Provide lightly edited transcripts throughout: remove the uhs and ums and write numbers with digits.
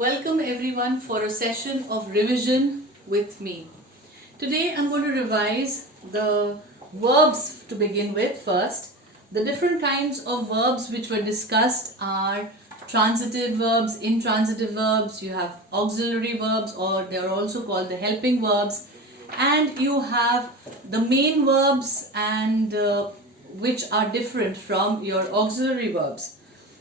Welcome everyone for a session of revision with me. Today I'm going to revise the verbs to begin with first. The different kinds of verbs which were discussed are transitive verbs, intransitive verbs, you have auxiliary verbs, or they are also called the helping verbs, and you have the main verbs and which are different from your auxiliary verbs.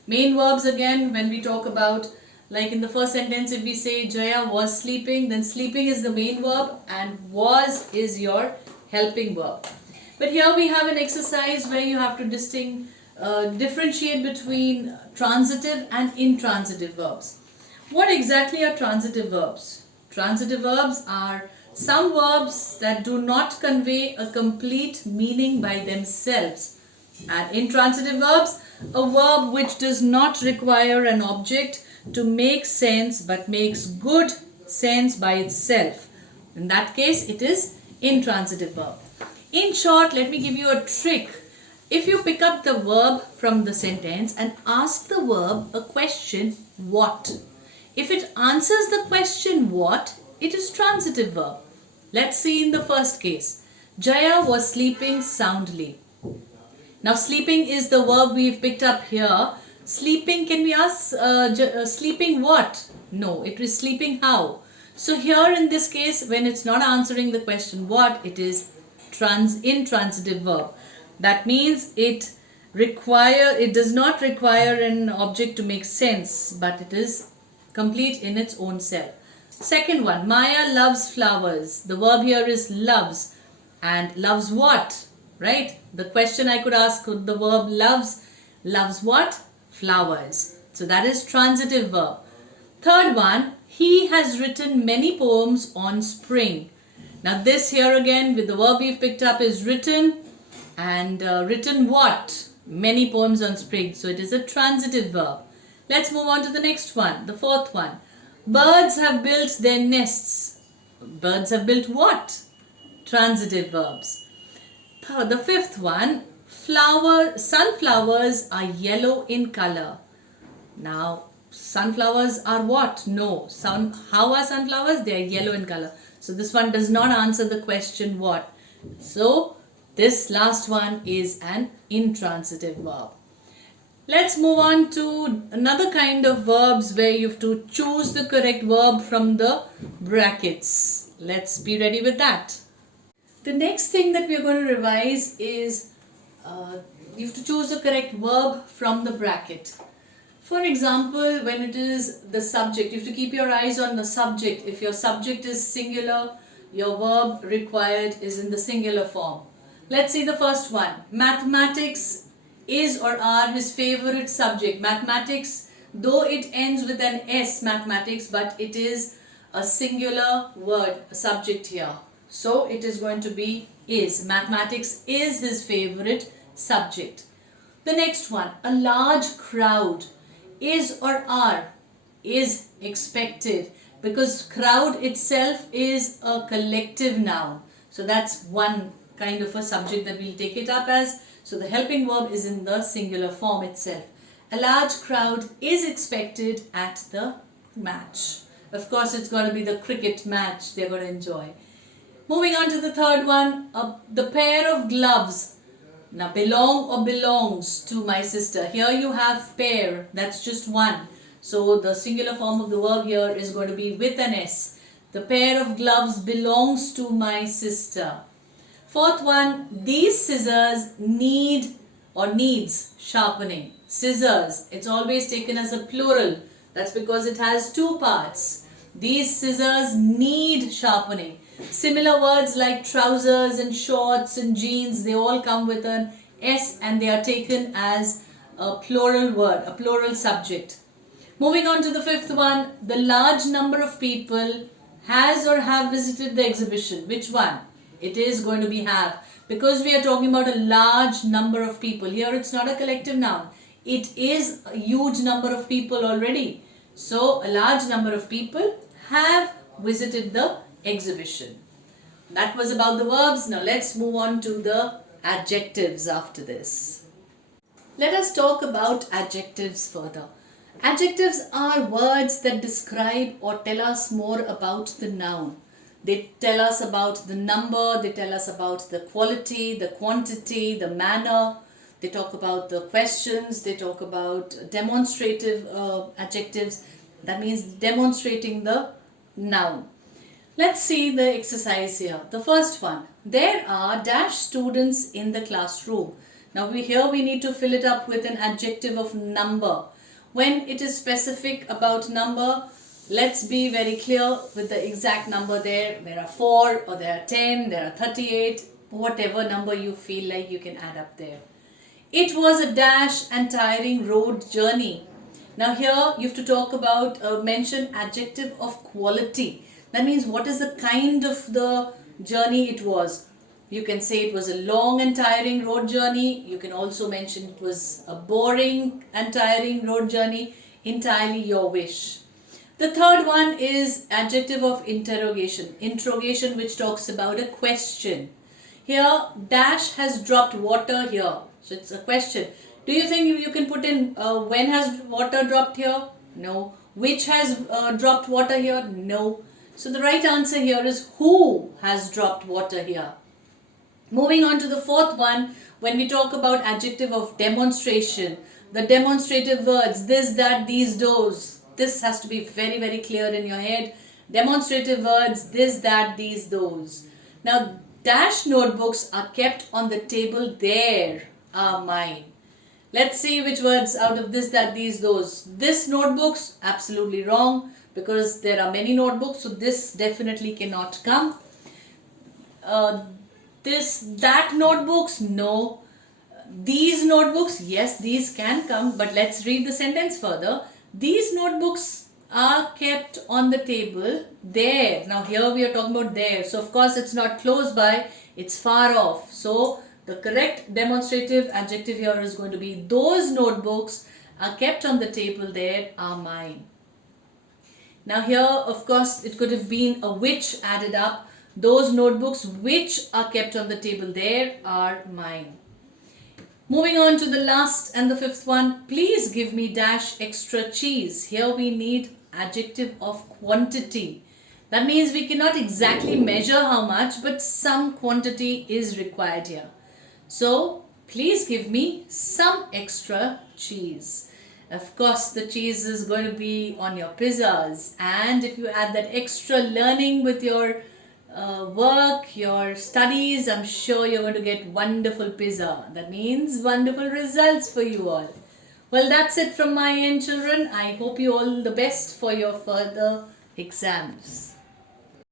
Main verbs, again, when we talk about, like in the first sentence, if we say Jaya was sleeping, then sleeping is the main verb and was is your helping verb. But here we have an exercise where you have to differentiate between transitive and intransitive verbs. What exactly are transitive verbs? Transitive verbs are some verbs that do not convey a complete meaning by themselves. And intransitive verbs, a verb which does not require an object to make sense but makes good sense by itself. In that case, it is intransitive verb. In short, let me give you a trick. If you pick up the verb from the sentence and ask the verb a question, what? If it answers the question what, it is transitive verb. Let's see in the first case. Jaya was sleeping soundly. Now sleeping is the verb we've picked up here. Sleeping, can we ask sleeping what? No, it is sleeping how. So here in this case, when it's not answering the question what, it is intransitive verb. That means it does not require an object to make sense, but it is complete in its own self. Second one, Maya loves flowers. The verb here is loves. And loves what? Right? The question I could ask, the verb loves what? Flowers. So that is transitive verb. Third one, he has written many poems on spring. Now this here again with the verb we've picked up is written, and written what? Many poems on spring. So it is a transitive verb. Let's move on to the next one, the fourth one. Birds have built their nests. Birds have built what? Transitive verbs. The fifth one, sunflowers are yellow in color. Now, sunflowers are what? No. How are sunflowers? They are yellow in color. So this one does not answer the question what. So this last one is an intransitive verb. Let's move on to another kind of verbs where you have to choose the correct verb from the brackets. Let's be ready with that. The next thing that we are going to revise is you have to choose the correct verb from the bracket. For example, when it is the subject, you have to keep your eyes on the subject. If your subject is singular, your verb required is in the singular form. Let's see the first one. Mathematics is or are his favorite subject. Mathematics, though it ends with an S, mathematics, but it is a singular word, a subject here. So it is going to be is. Mathematics is his favorite subject. The next one, a large crowd. Is or are is expected, because crowd itself is a collective noun. So that's one kind of a subject that we'll take it up as. So the helping verb is in the singular form itself. A large crowd is expected at the match. Of course, it's going to be the cricket match they're going to enjoy. Moving on to the third one, the pair of gloves. Now belong or belongs to my sister. Here you have pair, that's just one. So the singular form of the verb here is going to be with an S. The pair of gloves belongs to my sister. Fourth one, these scissors need or needs sharpening. Scissors, it's always taken as a plural. That's because it has two parts. These scissors need sharpening. Similar words like trousers and shorts and jeans, they all come with an S and they are taken as a plural word, a plural subject. Moving on to the fifth one, the large number of people has or have visited the exhibition. Which one? It is going to be have, because we are talking about a large number of people. Here it's not a collective noun. It is a huge number of people already. So a large number of people have visited the exhibition. That was about the verbs. Now let's move on to the adjectives after this. Let us talk about adjectives further. Adjectives are words that describe or tell us more about the noun. They tell us about the number, they tell us about the quality, the quantity, the manner. They talk about the questions, they talk about demonstrative adjectives. That means demonstrating the noun. Let's see the exercise here. The first one. There are dash students in the classroom. Now we need to fill it up with an adjective of number. When it is specific about number, let's be very clear with the exact number there. There are 4 or there are 10, there are 38, whatever number you feel like you can add up there. It was a dash and tiring road journey. Now here you have to talk about, mention adjective of quality. That means what is the kind of the journey it was. You can say it was a long and tiring road journey. You can also mention it was a boring and tiring road journey. Entirely your wish. The third one is adjective of interrogation. Interrogation, which talks about a question. Here dash has dropped water here. So it's a question. Do you think you can put in when has water dropped here? No. Which has dropped water here? No. So the right answer here is who has dropped water here. Moving on to the fourth one, when we talk about adjective of demonstration, the demonstrative words, this, that, these, those. This has to be very, very clear in your head. Demonstrative words, this, that, these, those. Now, dash notebooks are kept on the table, there are mine. Let's see which words out of this, that, these, those. This notebooks, absolutely wrong, because there are many notebooks, so this definitely cannot come. This, that notebooks, no. These notebooks, yes, these can come, but let's read the sentence further. These notebooks are kept on the table, there. Now here we are talking about there, so of course it's not close by, it's far off. So the correct demonstrative adjective here is going to be those notebooks are kept on the table, there are mine. Now here, of course, it could have been a which added up. Those notebooks which are kept on the table, there are mine. Moving on to the last and the fifth one. Please give me dash extra cheese. Here we need adjective of quantity. That means we cannot exactly measure how much, but some quantity is required here. So, please give me some extra cheese. Of course, the cheese is going to be on your pizzas, and if you add that extra learning with your work, your studies, I'm sure you're going to get wonderful pizza. That means wonderful results for you all. Well, that's it from my end, children. I hope you all the best for your further exams.